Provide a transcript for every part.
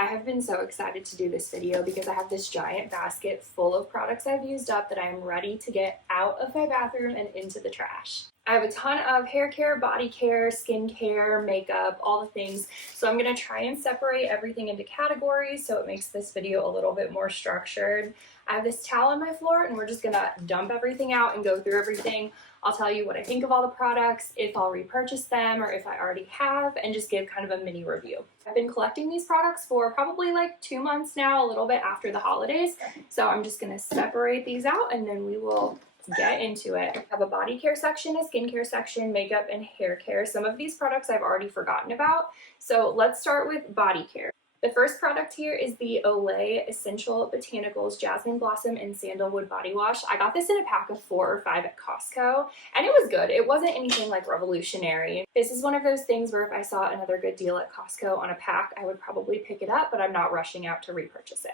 I have been so excited to do this video because I have this giant basket full of products I've used up that I am ready to get out of my bathroom and into the trash. I have a ton of hair care, body care, skin care, makeup, all the things. So I'm going to try and separate everything into categories so it makes this video a little bit more structured. I have this towel on my floor and we're just going to dump everything out and go through everything. I'll tell you what I think of all the products, if I'll repurchase them or if I already have, and just give kind of a mini review. I've been collecting these products for probably like 2 months now, a little bit after the holidays. So I'm just going to separate these out and then we will get into it. I have a body care section, a skincare section, makeup, and hair care. Some of these products I've already forgotten about. So let's start with body care. The first product here is the Olay Essential Botanicals Jasmine Blossom and Sandalwood Body Wash. I got this in a pack of 4 or 5 at Costco, and it was good. It wasn't anything like revolutionary. This is one of those things where if I saw another good deal at Costco on a pack, I would probably pick it up, but I'm not rushing out to repurchase it.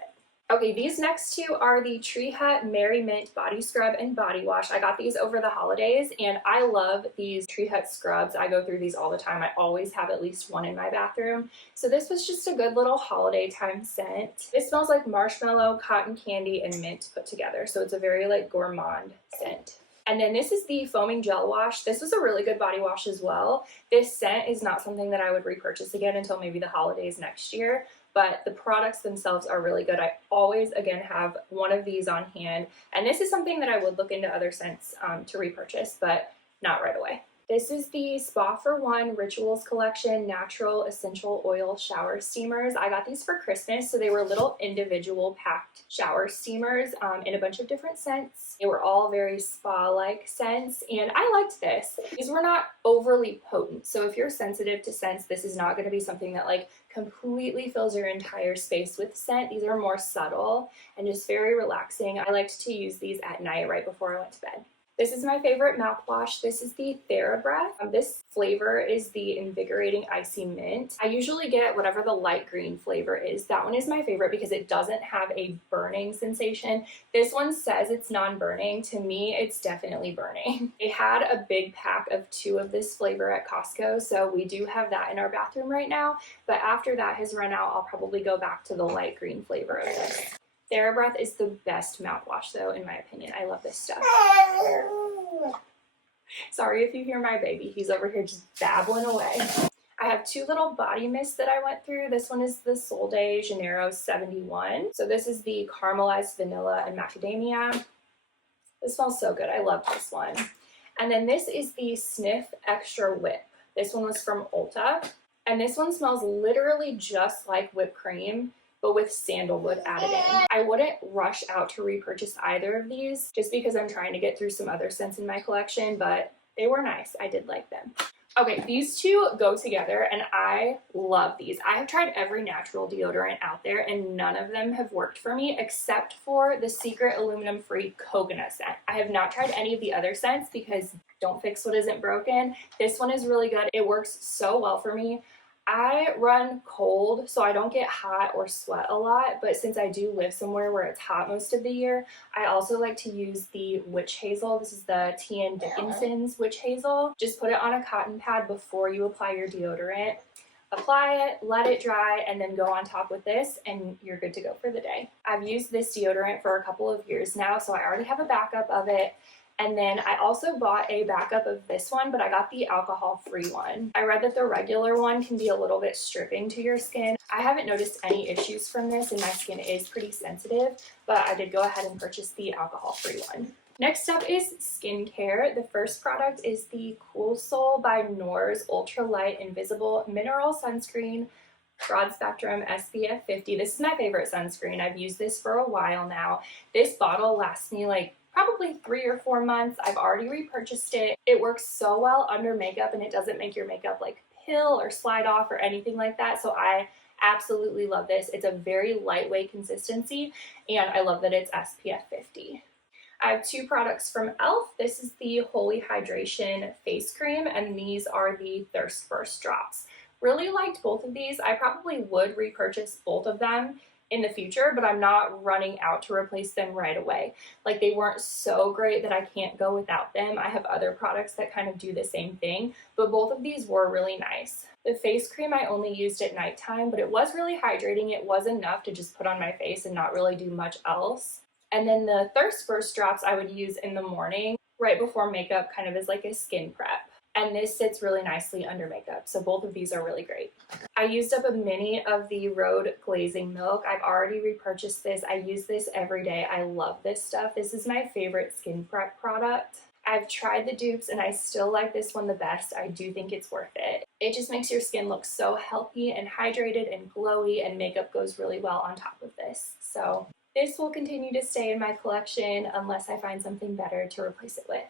Okay, these next two are the Tree Hut Merry Mint Body Scrub and Body Wash. I got these over the holidays and I love these Tree Hut scrubs. I go through these all the time. I always have at least one in my bathroom. So this was just a good little holiday time scent. It smells like marshmallow, cotton candy, and mint put together. So it's a very like gourmand scent. And then this is the foaming gel wash. This was a really good body wash as well. This scent is not something that I would repurchase again until maybe the holidays next year, but the products themselves are really good. I always, again, have one of these on hand. And this is something that I would look into other scents to repurchase, but not right away. This is the Spa for One Rituals Collection Natural Essential Oil Shower Steamers. I got these for Christmas, so they were little individual packed shower steamers in a bunch of different scents. They were all very spa-like scents, and I liked this. These were not overly potent, so if you're sensitive to scents, this is not going to be something that like completely fills your entire space with scent. These are more subtle and just very relaxing. I liked to use these at night right before I went to bed. This is my favorite mouthwash. This is the TheraBreath. This flavor is the Invigorating Icy Mint. I usually get whatever the light green flavor is. That one is my favorite because it doesn't have a burning sensation. This one says it's non-burning. To me, it's definitely burning. They had a big pack of 2 of this flavor at Costco, so we do have that in our bathroom right now. But after that has run out, I'll probably go back to the light green flavor of this. TheraBreath is the best mouthwash though, in my opinion. I love this stuff. Sorry if you hear my baby. He's over here just babbling away. I have 2 little body mists that I went through. This one is the Sol de Janeiro 71. So this is the caramelized vanilla and macadamia. This smells so good. I love this one. And then this is the Sniff Extra Whip. This one was from Ulta. And this one smells literally just like whipped cream, but with sandalwood added in. I wouldn't rush out to repurchase either of these just because I'm trying to get through some other scents in my collection, but they were nice. I did like them. Okay, these two go together and I love these. I have tried every natural deodorant out there and none of them have worked for me except for the Secret aluminum-free coconut scent. I have not tried any of the other scents because don't fix what isn't broken. This one is really good. It works so well for me. I run cold, so I don't get hot or sweat a lot, but since I do live somewhere where it's hot most of the year, I also like to use the witch hazel. This is the T.N. Dickinson's witch hazel. Just put it on a cotton pad before you apply your deodorant. Apply it, let it dry, and then go on top with this, and you're good to go for the day. I've used this deodorant for a couple of years now, so I already have a backup of it. And then I also bought a backup of this one, but I got the alcohol-free one. I read that the regular one can be a little bit stripping to your skin. I haven't noticed any issues from this, and my skin is pretty sensitive, but I did go ahead and purchase the alcohol-free one. Next up is skincare. The first product is the Cool Soul by Nor's Ultralight Invisible Mineral Sunscreen Broad Spectrum SPF 50. This is my favorite sunscreen. I've used this for a while now. This bottle lasts me like probably 3 or 4 months. I've already repurchased it. It works so well under makeup and it doesn't make your makeup like pill or slide off or anything like that. So I absolutely love this. It's a very lightweight consistency and I love that it's SPF 50. I have 2 products from e.l.f. This is the Holy Hydration Face Cream and these are the Thirst Burst Drops. Really liked both of these. I probably would repurchase both of them in the future, but I'm not running out to replace them right away. Like, they weren't so great that I can't go without them. I have other products that kind of do the same thing, but both of these were really nice. The face cream I only used at nighttime, but it was really hydrating. It was enough to just put on my face and not really do much else. And then the Thirst Burst drops I would use in the morning right before makeup, kind of as like a skin prep. And this sits really nicely under makeup, so both of these are really great. I used up a mini of the Rhode Glazing Milk. I've already repurchased this. I use this every day. I love this stuff. This is my favorite skin prep product. I've tried the dupes and I still like this one the best. I do think it's worth it. It just makes your skin look so healthy and hydrated and glowy, and makeup goes really well on top of this. So this will continue to stay in my collection unless I find something better to replace it with.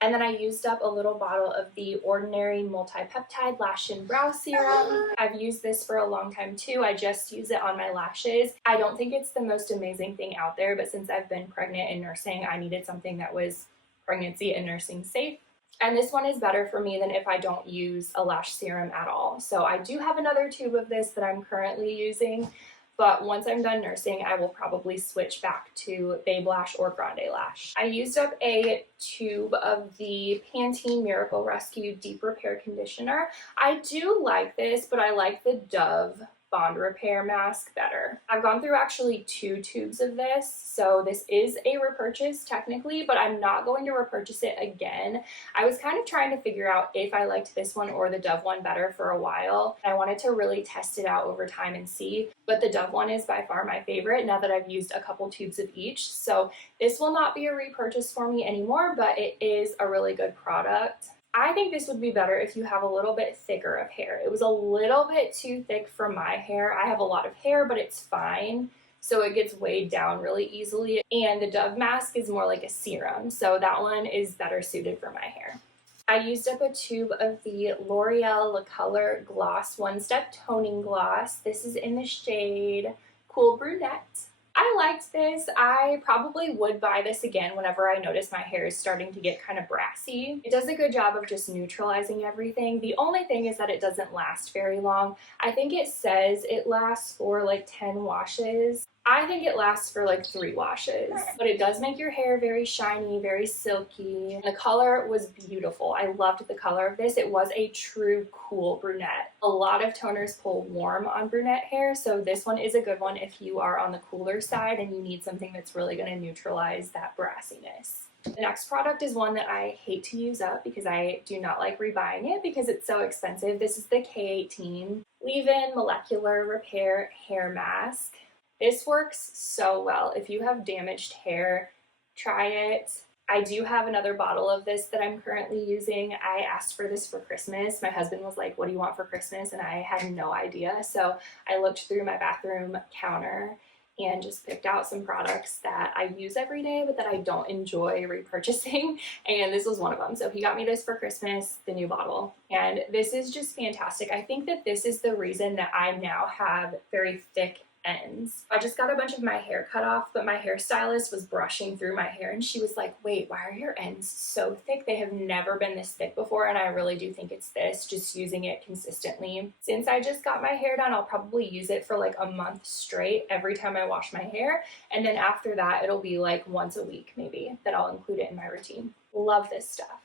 And then I used up a little bottle of the Ordinary Multi-Peptide Lash and Brow Serum. I've used this for a long time too. I just use it on my lashes. I don't think it's the most amazing thing out there, but since I've been pregnant and nursing, I needed something that was pregnancy and nursing safe. And this one is better for me than if I don't use a lash serum at all. So I do have another tube of this that I'm currently using, but once I'm done nursing, I will probably switch back to Babe Lash or Grande Lash. I used up a tube of the Pantene Miracle Rescue Deep Repair Conditioner. I do like this, but I like the Dove Bond Repair Mask better. I've gone through actually 2 tubes of this, so this is a repurchase technically, but I'm not going to repurchase it again. I was kind of trying to figure out if I liked this one or the Dove one better for a while. I wanted to really test it out over time and see, but the Dove one is by far my favorite now that I've used a couple tubes of each. So this will not be a repurchase for me anymore, but it is a really good product. I think this would be better if you have a little bit thicker of hair. It was a little bit too thick for my hair. I have a lot of hair, but it's fine. So it gets weighed down really easily. And the Dove mask is more like a serum. So that one is better suited for my hair. I used up a tube of the L'Oreal Le Color Gloss One Step Toning Gloss. This is in the shade Cool Brunette. I liked this. I probably would buy this again whenever I notice my hair is starting to get kind of brassy. It does a good job of just neutralizing everything. The only thing is that it doesn't last very long. I think it says it lasts for like 10 washes. I think it lasts for like 3 washes, but it does make your hair very shiny, very silky. The color was beautiful. I loved the color of this. It was a true cool brunette. A lot of toners pull warm on brunette hair, so this one is a good one if you are on the cooler side and you need something that's really going to neutralize that brassiness. The next product is one that I hate to use up because I do not like rebuying it because it's so expensive. This is the K18 Leave-In Molecular Repair Hair Mask. This works so well. If you have damaged hair, try it. I do have another bottle of this that I'm currently using. I asked for this for Christmas. My husband was like, "What do you want for Christmas?" And I had no idea. So I looked through my bathroom counter and just picked out some products that I use every day but that I don't enjoy repurchasing, and this was one of them. So he got me this for Christmas, the new bottle, and this is just fantastic. I think that this is the reason that I now have very thick ends. I just got a bunch of my hair cut off, but my hairstylist was brushing through my hair and she was like, "Wait, why are your ends so thick? They have never been this thick before." And I really do think it's this, just using it consistently. Since I just got my hair done, I'll probably use it for like a month straight every time I wash my hair. And then after that, it'll be like once a week maybe that I'll include it in my routine. Love this stuff.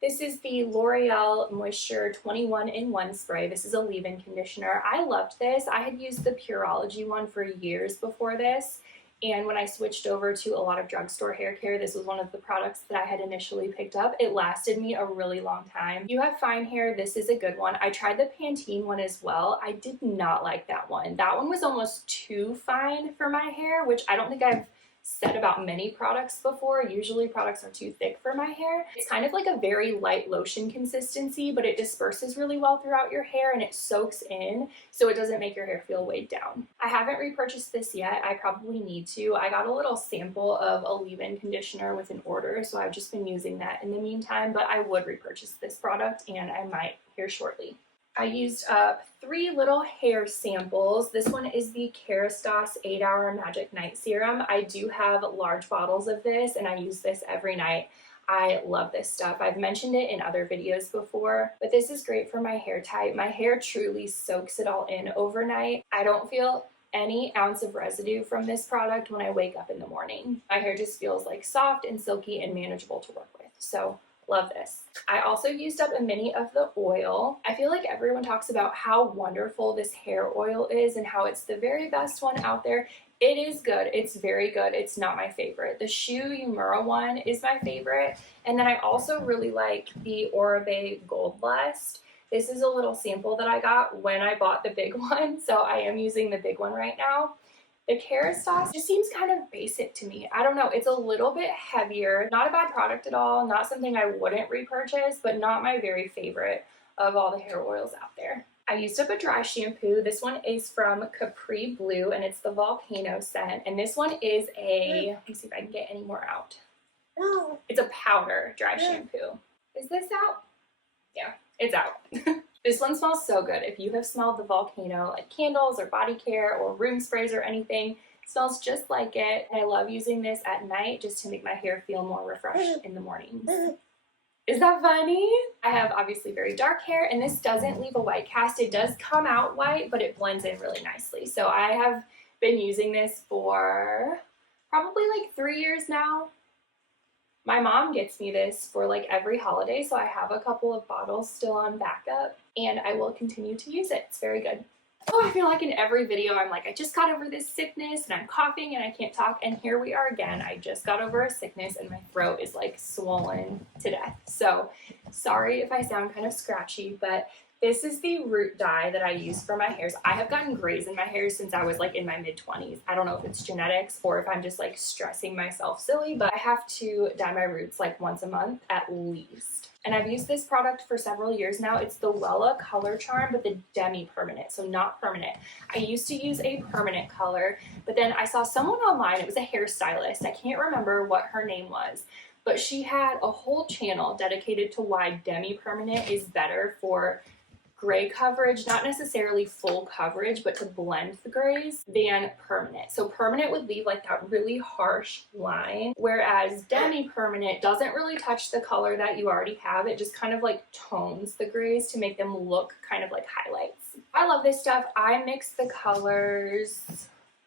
This is the L'Oreal Moisture 21-in-1 spray. This is a leave-in conditioner. I loved this. I had used the Pureology one for years before this, and when I switched over to a lot of drugstore hair care, this was one of the products that I had initially picked up. It lasted me a really long time. If you have fine hair, this is a good one. I tried the Pantene one as well. I did not like that one. That one was almost too fine for my hair, which I don't think I've said about many products before. Usually products are too thick for my hair. It's kind of like a very light lotion consistency, but it disperses really well throughout your hair and it soaks in, so it doesn't make your hair feel weighed down. I haven't repurchased this yet. I probably need to. I got a little sample of a leave-in conditioner with an order, so I've just been using that in the meantime, but I would repurchase this product and I might here shortly. I used up 3 little hair samples. This one is the Kerastase 8-Hour Magic Night Serum. I do have large bottles of this and I use this every night. I love this stuff. I've mentioned it in other videos before, but this is great for my hair type. My hair truly soaks it all in overnight. I don't feel any ounce of residue from this product when I wake up in the morning. My hair just feels like soft and silky and manageable to work with. So love this. I also used up a mini of the oil. I feel like everyone talks about how wonderful this hair oil is and how it's the very best one out there. It is good. It's very good. It's not my favorite. The Shu Yumura one is my favorite. And then I also really like the Oribe Gold Lust. This is a little sample that I got when I bought the big one, so I am using the big one right now. The Kerastase just seems kind of basic to me. I don't know, it's a little bit heavier. Not a bad product at all, not something I wouldn't repurchase, but not my very favorite of all the hair oils out there. I used up a dry shampoo. This one is from Capri Blue, and it's the Volcano scent. And this one is a, let me see if I can get any more out. It's a powder dry shampoo. Is this out? Yeah, it's out. This one smells so good. If you have smelled the Volcano like candles or body care or room sprays or anything, it smells just like it. And I love using this at night just to make my hair feel more refreshed in the mornings. Is that funny? I have obviously very dark hair, and this doesn't leave a white cast. It does come out white, but it blends in really nicely. So I have been using this for probably like 3 years now. My mom gets me this for like every holiday, so I have a couple of bottles still on backup, and I will continue to use it. It's very good. Oh, I feel like in every video I'm like, I just got over this sickness and I'm coughing and I can't talk, and here we are again. I just got over a sickness and my throat is like swollen to death. So sorry if I sound kind of scratchy, but this is the root dye that I use for my hairs. I have gotten grays in my hair since I was like in my mid-20s. I don't know if it's genetics or if I'm just like stressing myself silly, but I have to dye my roots like once a month at least. And I've used this product for several years now. It's the Wella Color Charm, but the demi-permanent, so not permanent. I used to use a permanent color, but then I saw someone online, it was a hairstylist, I can't remember what her name was, but she had a whole channel dedicated to why demi-permanent is better for gray coverage, not necessarily full coverage, but to blend the grays, than permanent. So permanent would leave like that really harsh line, whereas demi-permanent doesn't really touch the color that you already have. It just kind of like tones the grays to make them look kind of like highlights. I love this stuff. I mix the colors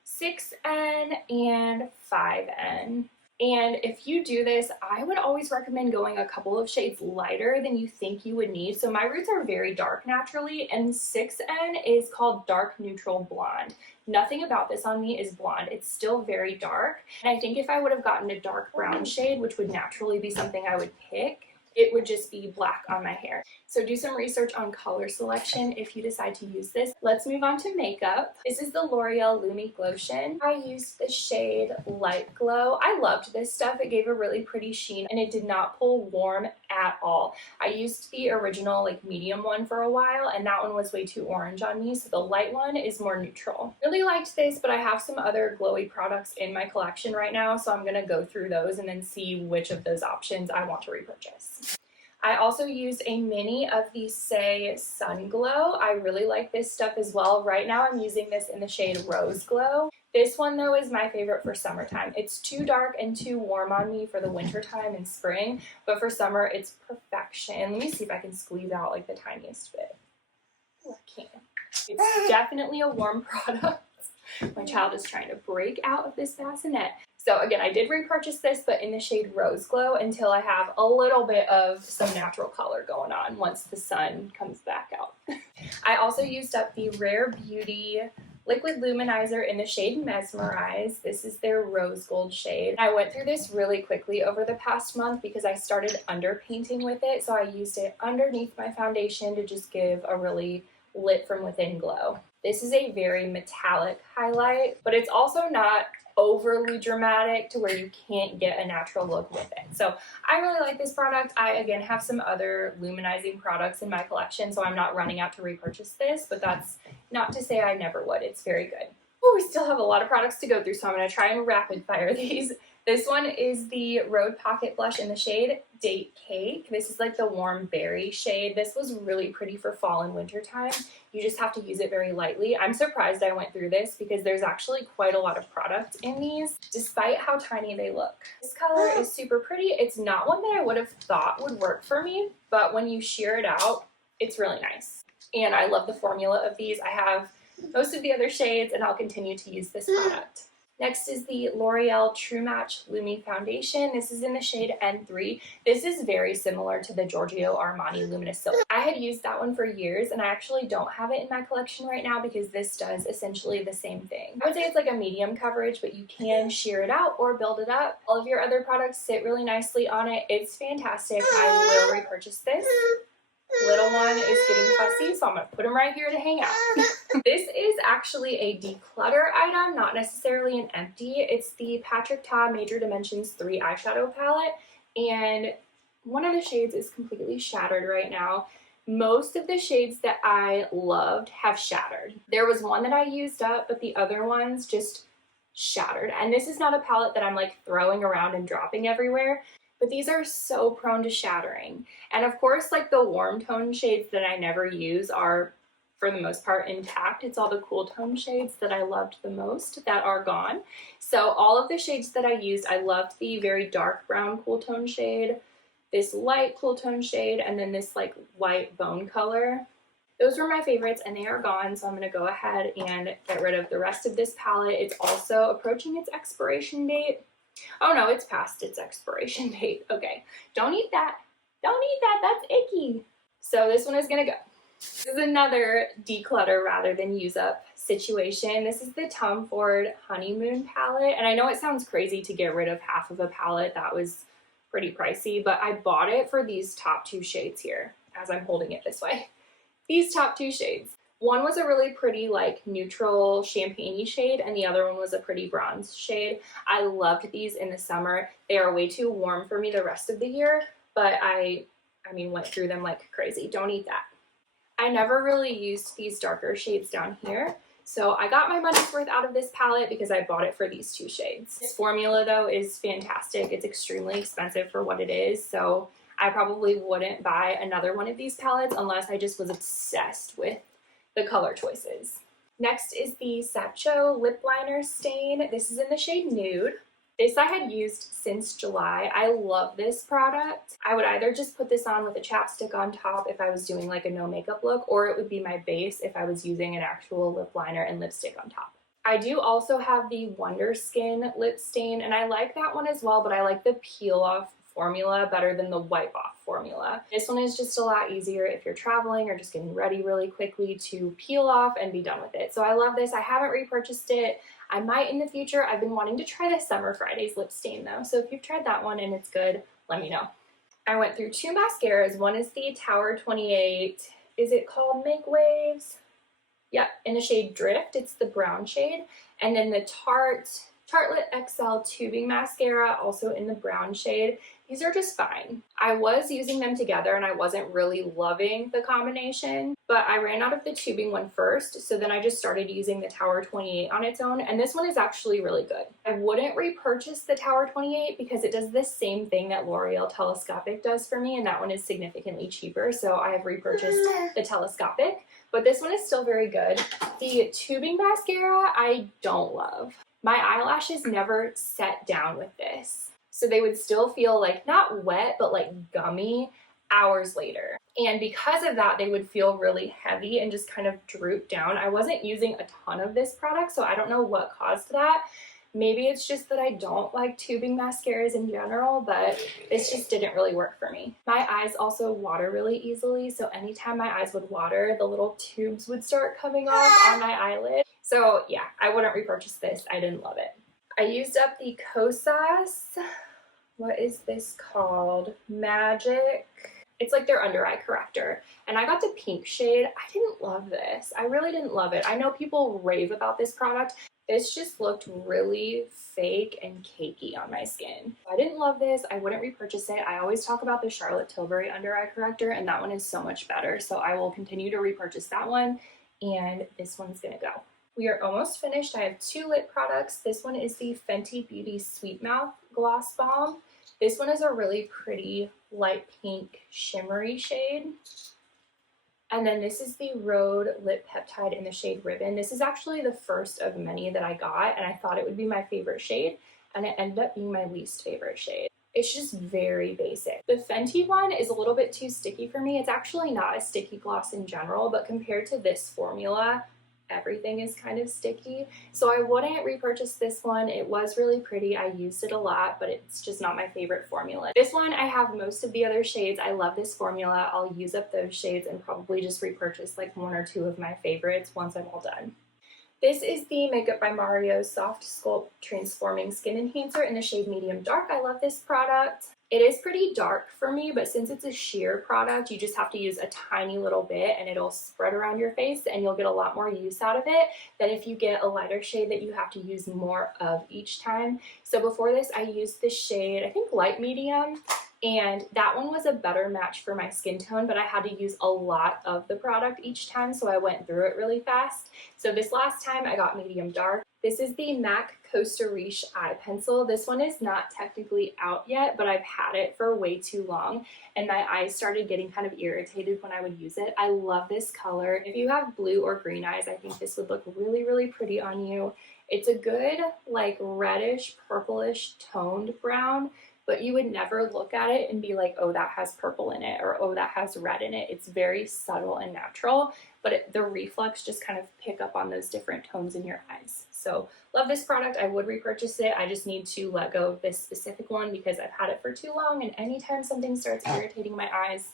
6N and 5N. And if you do this, I would always recommend going a couple of shades lighter than you think you would need. So my roots are very dark naturally, and 6N is called Dark Neutral Blonde. Nothing about this on me is blonde. It's still very dark. And I think if I would have gotten a dark brown shade, which would naturally be something I would pick, it would just be black on my hair. So do some research on color selection if you decide to use this. Let's move on to makeup. This is the L'Oreal Lumi Glotion. I used the shade Light Glow. I loved this stuff. It gave a really pretty sheen and it did not pull warm at all. I used the original like medium one for a while, and that one was way too orange on me, so the light one is more neutral. Really liked this, but I have some other glowy products in my collection right now, so I'm gonna go through those and then see which of those options I want to repurchase. I also used a mini of the Say Sun Glow. I really like this stuff as well. Right now I'm using this in the shade Rose Glow. This one though is my favorite for summertime. It's too dark and too warm on me for the winter time and spring, but for summer it's perfection. Let me see if I can squeeze out like the tiniest bit. Oh, I can't. It's definitely a warm product. My child is trying to break out of this bassinet. So again, I did repurchase this, but in the shade Rose Glow until I have a little bit of some natural color going on once the sun comes back out. I also used up the Rare Beauty Liquid Luminizer in the shade Mesmerize. This is their rose gold shade. I went through this really quickly over the past month because I started underpainting with it, so I used it underneath my foundation to just give a really lit from within glow. This is a very metallic highlight, but it's also not overly dramatic to where you can't get a natural look with it. So I really like this product. I again have some other luminizing products in my collection, so I'm not running out to repurchase this, but that's not to say I never would. It's very good. Oh, we still have a lot of products to go through, so I'm going to try and rapid fire these. This one is the Rhode Pocket Blush in the shade Date Cake. This is like the warm berry shade. This was really pretty for fall and winter time. You just have to use it very lightly. I'm surprised I went through this because there's actually quite a lot of product in these, despite how tiny they look. This color is super pretty. It's not one that I would have thought would work for me, but when you shear it out, it's really nice. And I love the formula of these. I have most of the other shades, and I'll continue to use this product. Next is the L'Oreal True Match Lumi Foundation. This is in the shade N3. This is very similar to the Giorgio Armani Luminous Silk. I had used that one for years, and I actually don't have it in my collection right now because this does essentially the same thing. I would say it's like a medium coverage, but you can sheer it out or build it up. All of your other products sit really nicely on it. It's fantastic. I will repurchase this. Little one is getting fussy, so I'm going to put him right here to hang out. This is actually a declutter item, not necessarily an empty. It's the Patrick Ta Major Dimensions 3 eyeshadow palette, and one of the shades is completely shattered right now. Most of the shades that I loved have shattered. There was one that I used up, but the other ones just shattered. And this is not a palette that I'm like throwing around and dropping everywhere, but these are so prone to shattering. And of course, like the warm tone shades that I never use are for the most part intact. It's all the cool tone shades that I loved the most that are gone. So all of the shades that I used, I loved the very dark brown cool tone shade, this light cool tone shade, and then this like white bone color. Those were my favorites and they are gone, so I'm going to go ahead and get rid of the rest of this palette. It's also approaching its expiration date. Oh no, it's past its expiration date. Okay, don't eat that. Don't eat that, that's icky. So this one is gonna go. This is another declutter rather than use up situation. This is the Tom Ford Honeymoon palette. And I know it sounds crazy to get rid of half of a palette. That was pretty pricey, but I bought it for these top two shades here as I'm holding it this way. These top two shades. One was a really pretty like neutral champagne-y shade and the other one was a pretty bronze shade. I loved these in the summer. They are way too warm for me the rest of the year, but I mean went through them like crazy. Don't eat that. I never really used these darker shades down here, so I got my money's worth out of this palette because I bought it for these two shades. This formula though is fantastic. It's extremely expensive for what it is, so I probably wouldn't buy another one of these palettes unless I just was obsessed with the color choices. Next is the Sacho lip liner stain. This is in the shade Nude. This I had used since July. I love this product. I would either just put this on with a chapstick on top if I was doing like a no makeup look, or it would be my base if I was using an actual lip liner and lipstick on top. I do also have the Wonder Skin lip stain, and I like that one as well, but I like the peel off formula better than the wipe off formula. This one is just a lot easier if you're traveling or just getting ready really quickly to peel off and be done with it. So I love this. I haven't repurchased it. I might in the future. I've been wanting to try the Summer Fridays lip stain though. So if you've tried that one and it's good, let me know. I went through two mascaras. One is the Tower 28. Is it called Make Waves? Yeah, in the shade Drift. It's the brown shade. And then the Tartelette XL Tubing Mascara, also in the brown shade. These are just fine. I was using them together and I wasn't really loving the combination, but I ran out of the tubing one first, so then I just started using the Tower 28 on its own, and this one is actually really good. I wouldn't repurchase the Tower 28 because it does the same thing that L'Oreal Telescopic does for me, and that one is significantly cheaper, so I have repurchased the Telescopic, but this one is still very good. The tubing mascara I don't love. My eyelashes never set down with this. So they would still feel like not wet, but like gummy hours later. And because of that, they would feel really heavy and just kind of droop down. I wasn't using a ton of this product, so I don't know what caused that. Maybe it's just that I don't like tubing mascaras in general, but this just didn't really work for me. My eyes also water really easily, so anytime my eyes would water, the little tubes would start coming off on my eyelid. So yeah, I wouldn't repurchase this. I didn't love it. I used up the Kosas, what is this called? Magic. It's like their under eye corrector. And I got the pink shade. I didn't love this. I really didn't love it. I know people rave about this product. This just looked really fake and cakey on my skin. I didn't love this. I wouldn't repurchase it. I always talk about the Charlotte Tilbury under eye corrector, and that one is so much better. So I will continue to repurchase that one, and this one's gonna go. We are almost finished. I have two lip products. This one is the Fenty Beauty Sweet Mouth Gloss Balm. This one is a really pretty light pink shimmery shade. And then this is the Rhode Lip Peptide in the shade Ribbon. This is actually the first of many that I got, and I thought it would be my favorite shade, and it ended up being my least favorite shade. It's just very basic. The Fenty one is a little bit too sticky for me. It's actually not a sticky gloss in general, but compared to this formula, everything is kind of sticky. So I wouldn't repurchase this one. It was really pretty. I used it a lot, but it's just not my favorite formula. This one, I have most of the other shades. I love this formula. I'll use up those shades and probably just repurchase like 1 or 2 of my favorites once I'm all done. This is the Makeup by Mario Soft Sculpt Transforming Skin Enhancer in the shade Medium Dark. I love this product. It is pretty dark for me, but since it's a sheer product, you just have to use a tiny little bit and it'll spread around your face and you'll get a lot more use out of it than if you get a lighter shade that you have to use more of each time. So before this, I used this shade, I think light medium, and that one was a better match for my skin tone, but I had to use a lot of the product each time, so I went through it really fast. So this last time I got medium dark. This is the MAC Costa Riche eye pencil. This one is not technically out yet, but I've had it for way too long and my eyes started getting kind of irritated when I would use it. I love this color. If you have blue or green eyes, I think this would look really, really pretty on you. It's a good like reddish, purplish toned brown, but you would never look at it and be like, oh, that has purple in it, or oh, that has red in it. It's very subtle and natural, but the reflex just kind of pick up on those different tones in your eyes. So love this product. I would repurchase it. I just need to let go of this specific one because I've had it for too long, and anytime something starts irritating my eyes,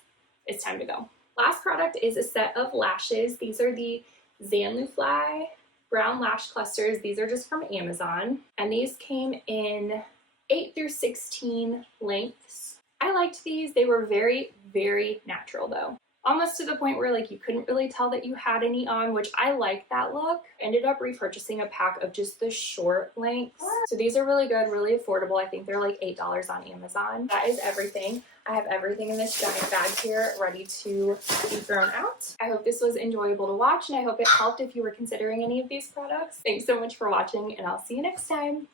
it's time to go. Last product is a set of lashes. These are the Zanlufly Brown Lash Clusters. These are just from Amazon, and these came in 8 through 16 lengths. I liked these. They were very, very natural though. Almost to the point where like you couldn't really tell that you had any on, which I like that look. Ended up repurchasing a pack of just the short lengths. So these are really good, really affordable. I think they're like $8 on Amazon. That is everything. I have everything in this giant bag here ready to be thrown out. I hope this was enjoyable to watch, and I hope it helped if you were considering any of these products. Thanks so much for watching, and I'll see you next time.